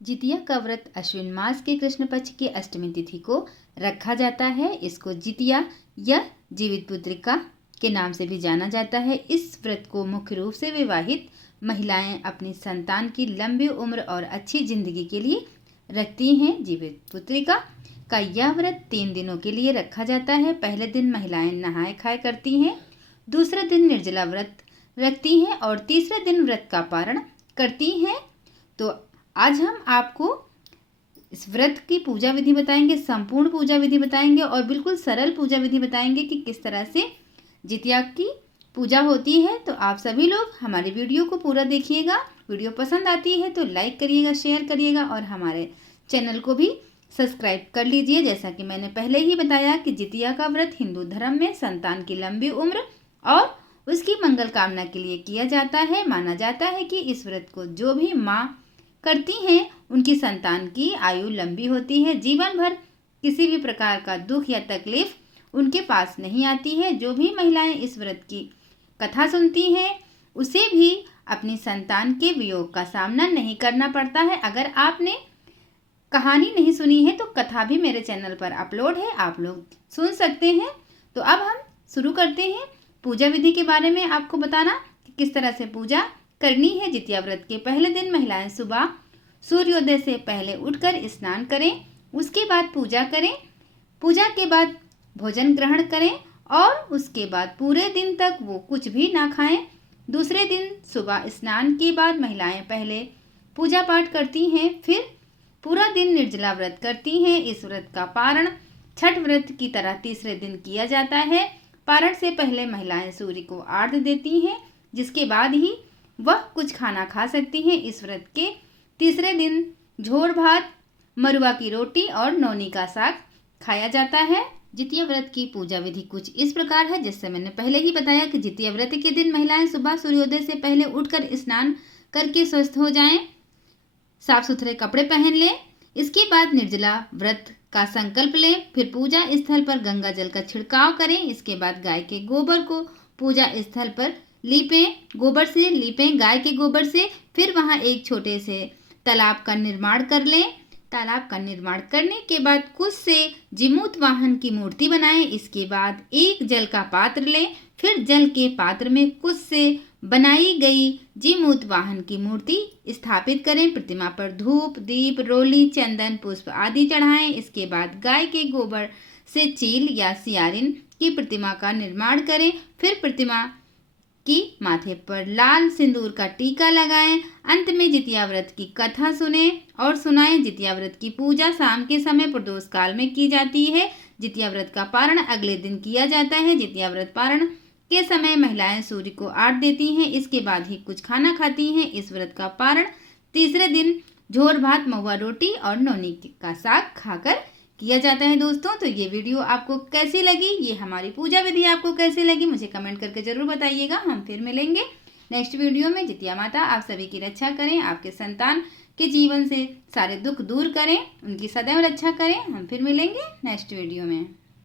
जितिया का व्रत अश्विन मास के कृष्ण पक्ष की अष्टमी तिथि को रखा जाता है। इसको जितिया या जीवित पुत्रिका के नाम से भी जाना जाता है। इस व्रत को मुख्य रूप से विवाहित महिलाएं अपनी संतान की लंबी उम्र और अच्छी जिंदगी के लिए रखती हैं। जीवित पुत्रिका का यह व्रत 3 दिनों के लिए रखा जाता है। पहले दिन महिलाएं नहाए खाए करती हैं, दूसरे दिन निर्जला व्रत रखती हैं और तीसरे दिन व्रत का पारण करती हैं। तो आज हम आपको इस व्रत की पूजा विधि बताएंगे, संपूर्ण पूजा विधि बताएंगे और बिल्कुल सरल पूजा विधि बताएंगे कि किस तरह से जितिया की पूजा होती है। तो आप सभी लोग हमारे वीडियो को पूरा देखिएगा। वीडियो पसंद आती है तो लाइक करिएगा, शेयर करिएगा और हमारे चैनल को भी सब्सक्राइब कर लीजिए। जैसा कि मैंने पहले ही बताया कि जितिया का व्रत हिंदू धर्म में संतान की लंबी उम्र और उसकी मंगल कामना के लिए किया जाता है। माना जाता है कि इस व्रत को जो भी माँ करती हैं उनकी संतान की आयु लंबी होती है, जीवन भर किसी भी प्रकार का दुख या तकलीफ उनके पास नहीं आती है। जो भी महिलाएं इस व्रत की कथा सुनती हैं उसे भी अपनी संतान के वियोग का सामना नहीं करना पड़ता है। अगर आपने कहानी नहीं सुनी है तो कथा भी मेरे चैनल पर अपलोड है, आप लोग सुन सकते हैं। तो अब हम शुरू करते हैं पूजा विधि के बारे में आपको बताना कि किस तरह से पूजा करनी है। जितिया व्रत के पहले दिन महिलाएं सुबह सूर्योदय से पहले उठकर स्नान करें, उसके बाद पूजा करें, पूजा के बाद भोजन ग्रहण करें और उसके बाद पूरे दिन तक वो कुछ भी ना खाएं। दूसरे दिन सुबह स्नान के बाद महिलाएं पहले पूजा पाठ करती हैं, फिर पूरा दिन निर्जला व्रत करती हैं। इस व्रत का पारण छठ व्रत की तरह तीसरे दिन किया जाता है। पारण से पहले महिलाएं सूर्य को आर्घ्य देती हैं, जिसके बाद ही वह कुछ खाना खा सकती हैं। इस व्रत के तीसरे दिन झोर भात, मरुआ की रोटी और नौनी का साग खाया जाता है। जितिया व्रत की पूजा विधि कुछ इस प्रकार है, जिससे मैंने पहले ही बताया कि जितिया व्रत के दिन महिलाएं सुबह सूर्योदय से पहले उठकर स्नान करके स्वस्थ हो जाएं, साफ सुथरे कपड़े पहन लें। इसके बाद निर्जला व्रत का संकल्प लें, फिर पूजा स्थल पर गंगा जल का छिड़काव करें। इसके बाद गाय के गोबर को पूजा स्थल पर लीपें, गोबर से लीपें गाय के गोबर से। फिर वहां एक छोटे से तालाब का निर्माण कर लें। तालाब का निर्माण करने के बाद कुछ से जीमूत वाहन की मूर्ति बनाएं। इसके बाद एक जल का पात्र लें, फिर जल के पात्र में कुछ से बनाई गई जीमूत वाहन की मूर्ति स्थापित करें। प्रतिमा पर धूप, दीप, रोली, चंदन, पुष्प आदि चढ़ाएं। इसके बाद गाय के गोबर से चील या सियारिन की प्रतिमा का निर्माण करें। फिर प्रतिमा की माथे पर लाल सिंदूर का टीका लगाएं। अंत में जितिया व्रत की कथा सुने और सुनाएं। जितिया व्रत की पूजा शाम के समय प्रदोष काल में की जाती है। जितिया व्रत का पारण अगले दिन किया जाता है। जितिया व्रत पारण के समय महिलाएं सूर्य को आर्घ्य देती हैं, इसके बाद ही कुछ खाना खाती हैं। इस व्रत का पारण तीसरे दिन झोर भात, महुआ रोटी और नौनी का साग खाकर किया जाता है। दोस्तों, तो ये वीडियो आपको कैसी लगी, ये हमारी पूजा विधि आपको कैसी लगी, मुझे कमेंट करके जरूर बताइएगा। हम फिर मिलेंगे नेक्स्ट वीडियो में। जितिया माता आप सभी की रक्षा करें, आपके संतान के जीवन से सारे दुख दूर करें, उनकी सदैव रक्षा करें। हम फिर मिलेंगे नेक्स्ट वीडियो में।